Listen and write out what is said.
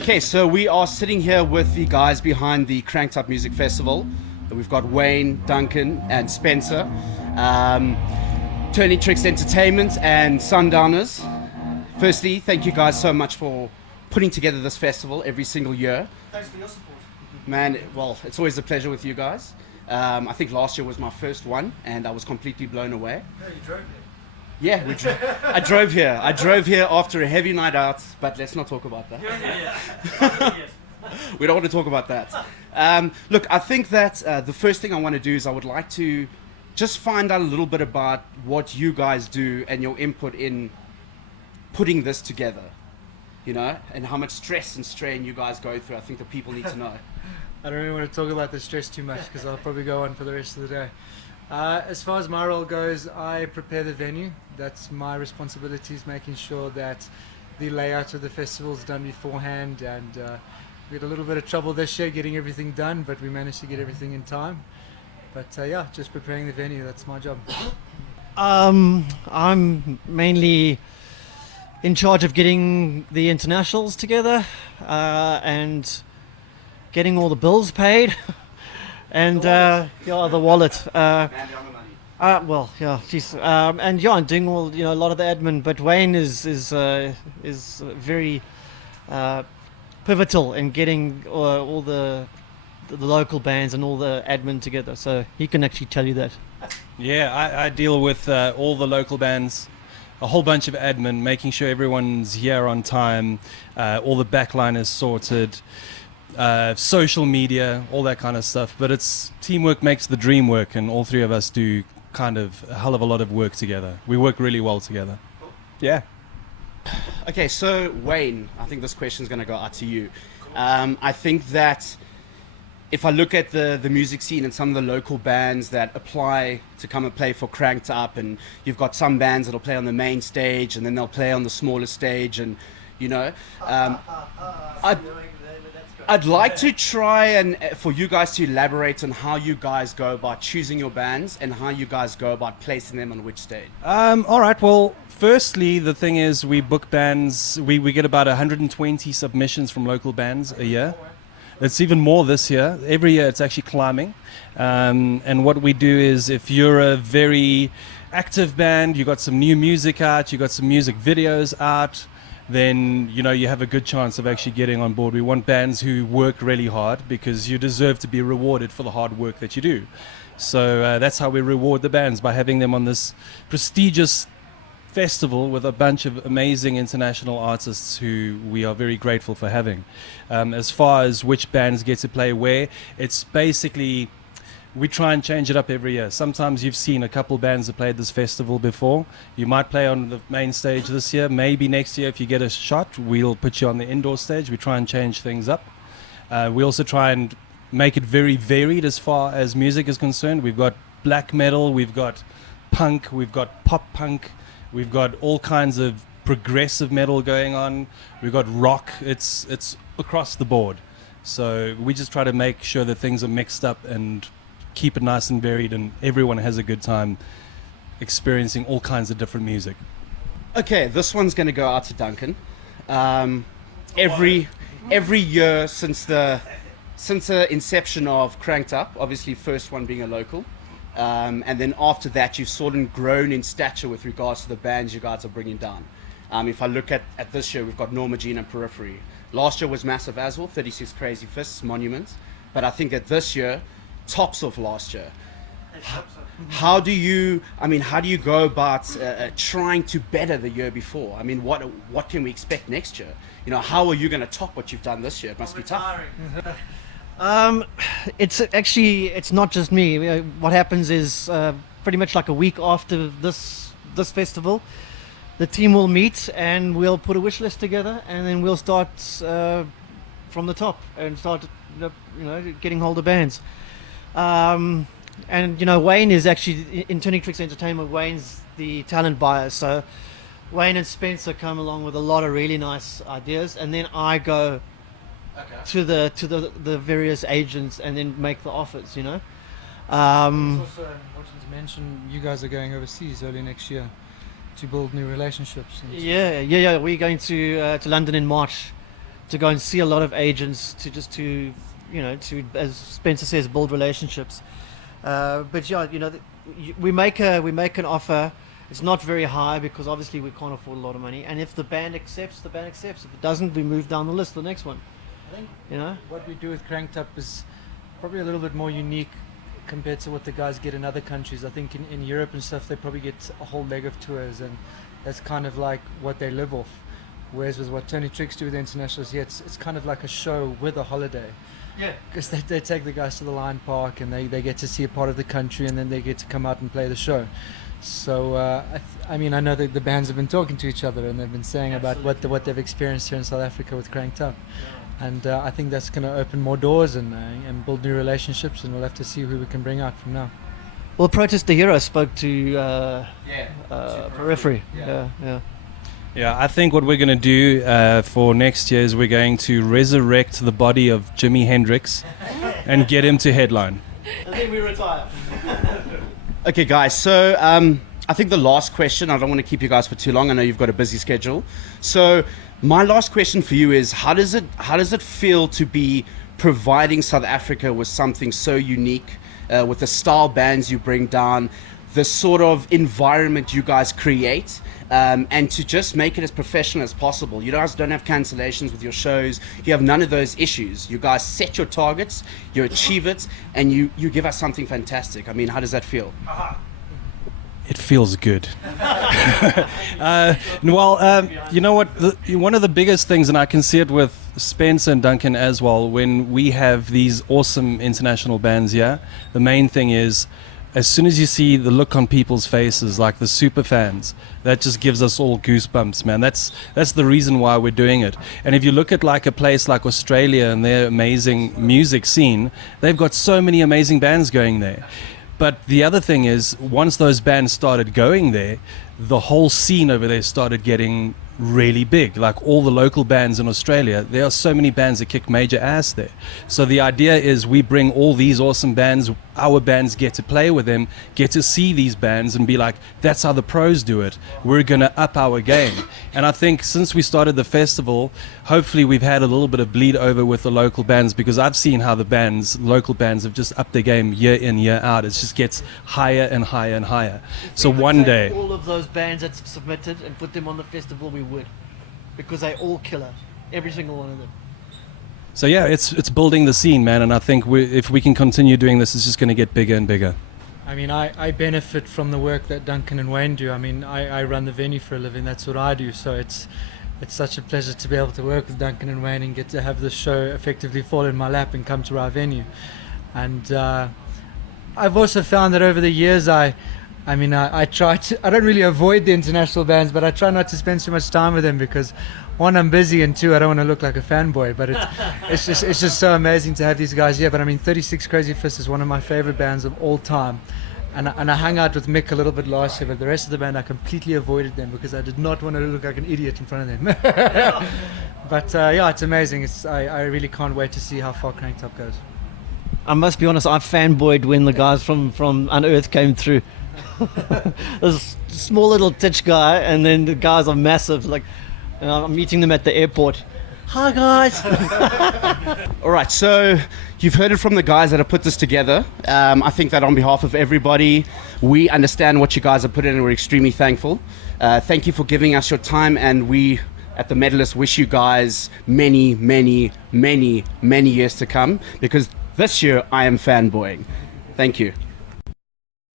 Okay, so we are sitting here with the guys behind the Krank'd Up Music Festival. We've got Wayne, Duncan, and Spencer. Turning Tricks Entertainment and Sundowners. Firstly, thank you guys so much for putting together this festival every single year. Thanks for your support. Man, well, it's always a pleasure with you guys. I think last year was my first one, and I was completely blown away. No, you drove there. Yeah, I drove here. I drove here after a heavy night out, but let's not talk about that. We don't want to talk about that. Look, I think that the first thing I want to do is I would like to just find out a little bit about what you guys do and your input in putting this together, you know, and how much stress and strain you guys go through. I think the people need to know. I don't really want to talk about the stress too much because I'll probably go on for the rest of the day. As far as my role goes, I prepare the venue. That's my responsibility, is making sure that the layout of the festival is done beforehand, and we had a little bit of trouble this year getting everything done, but we managed to get everything in time. But yeah, just preparing the venue, that's my job. I'm mainly in charge of getting the internationals together and getting all the bills paid. And yeah, the wallet. Well, yeah, geez. And yeah, I'm doing all, you know, a lot of the admin. But Wayne is very pivotal in getting all the local bands and all the admin together. So he can actually tell you that. Yeah, I deal with all the local bands, a whole bunch of admin, making sure everyone's here on time, all the backline is sorted. Social media, all that kind of stuff, but it's teamwork makes the dream work, and all three of us do kind of a hell of a lot of work together. We work really well together. Yeah. Okay, so Wayne, I think this question is going to go out to you. I think that if I look at the music scene and some of the local bands that apply to come and play for Krank'd Up, and you've got some bands that'll play on the main stage and then they'll play on the smaller stage, and you know, I'd like to try and for you guys to elaborate on how you guys go about choosing your bands and how you guys go about placing them on which stage. All right. Well, firstly, the thing is we book bands. We get about 120 submissions from local bands a year. It's even more this year. Every year it's actually climbing. And what we do is if you're a very active band, you got some new music out, you got some music videos out, then you know you have a good chance of actually getting on board. We want bands who work really hard because you deserve to be rewarded for the hard work that you do. So that's how we reward the bands, by having them on this prestigious festival with a bunch of amazing international artists who we are very grateful for having. As far as which bands get to play where, it's basically we try and change it up every year. Sometimes you've seen a couple bands that played this festival before. You might play on the main stage this year. Maybe next year, if you get a shot, we'll put you on the indoor stage. We try and change things up. We also try and make it very varied as far as music is concerned. We've got black metal, we've got punk, we've got pop punk, we've got all kinds of progressive metal going on. We've got rock. It's across the board. So we just try to make sure that things are mixed up and keep it nice and varied, and everyone has a good time experiencing all kinds of different music. Okay, this one's going to go out to Duncan. Every year since the inception of Krank'd Up, obviously first one being a local, and then after that you've sort of grown in stature with regards to the bands you guys are bringing down. If I look at this year, we've got Norma Jean and Periphery. Last year was massive as well, 36 Crazy Fists, Monuments, but I think that this year tops of last year. How do you go about trying to better the year before? I mean, what can we expect next year? You know, how are you going to top what you've done this year? It must be tough. It's not just me. What happens is pretty much like a week after this festival, the team will meet and we'll put a wish list together, and then we'll start from the top and start getting hold of bands. And you know, Wayne is actually in Turning Tricks Entertainment. Wayne's the talent buyer, so Wayne and Spencer come along with a lot of really nice ideas, and then I go to the various agents and then make the offers. You know, It's also important to mention you guys are going overseas early next year to build new relationships. Yeah. We're going to London in March to go and see a lot of agents to as Spencer says, build relationships. But yeah, we make an offer. It's not very high because obviously we can't afford a lot of money. And if the band accepts, the band accepts. If it doesn't, we move down the list to the next one. I think what we do with Krank'd Up is probably a little bit more unique compared to what the guys get in other countries. I think in Europe and stuff, they probably get a whole leg of tours, and that's kind of like what they live off. Whereas with what Tony Tricks do with the internationals, it's kind of like a show with a holiday. Yeah. Because they take the guys to the Lion Park and they get to see a part of the country, and then they get to come out and play the show. So I know that the bands have been talking to each other and they've been saying about what they've experienced here in South Africa with Krank'd Up. And I think that's going to open more doors and build new relationships, and we'll have to see who we can bring out from now. Well, Protest the Hero spoke to Periphery. Yeah. Yeah, I think what we're going to do for next year is we're going to resurrect the body of Jimi Hendrix and get him to headline. And then we retire. Okay, guys. So I think the last question. I don't want to keep you guys for too long. I know you've got a busy schedule. So my last question for you is: how does it feel to be providing South Africa with something so unique, with the style bands you bring down, the sort of environment you guys create, and to just make it as professional as possible? You guys don't have cancellations with your shows. You have none of those issues. You guys set your targets, you achieve it, and you give us something fantastic. I mean, how does that feel? It feels good. You know what? One of the biggest things, and I can see it with Spencer and Duncan as well, when we have these awesome international bands here, the main thing is, as soon as you see the look on people's faces, like the super fans, that just gives us all goosebumps, man. That's the reason why we're doing it. And if you look at like a place like Australia and their amazing music scene, they've got so many amazing bands going there. But the other thing is, once those bands started going there, the whole scene over there started getting really big. Like all the local bands in Australia, there are so many bands that kick major ass there. So the idea is we bring all these awesome bands, our bands get to play with them, get to see these bands and be like, that's how the pros do it. We're going to up our game. And I think since we started the festival, hopefully we've had a little bit of bleed over with the local bands, because I've seen how the local bands have just upped their game year in, year out. It just gets higher and higher and higher. So one day, all of those bands that submitted and put them on the festival, we would, because they all killer, every single one of them. So yeah, it's building the scene, man, and I think if we can continue doing this, it's just going to get bigger and bigger. I mean, I benefit from the work that Duncan and Wayne do. I mean, I run the venue for a living. That's what I do. So it's such a pleasure to be able to work with Duncan and Wayne and get to have the show effectively fall in my lap and come to our venue. And I've also found that over the years, I try to, I don't really avoid the international bands, but I try not to spend too much time with them because, one, I'm busy, and two, I don't want to look like a fanboy. But it's just so amazing to have these guys here. But I mean, 36 Crazy Fists is one of my favorite bands of all time. And I hung out with Mick a little bit last year, but the rest of the band I completely avoided them because I did not want to look like an idiot in front of them. But yeah, it's amazing. I really can't wait to see how far Krank'd Up goes. I must be honest, I fanboyed when the guys from Unearth came through. This small little titch guy, and then the guys are massive. Like, I'm meeting them at the airport. Hi guys. All right, so you've heard it from the guys that have put this together. I think that on behalf of everybody, we understand what you guys have put in, and we're extremely thankful. Thank you for giving us your time, and we at the Metalist wish you guys many, many, many, many years to come, because this year I am fanboying. Thank you.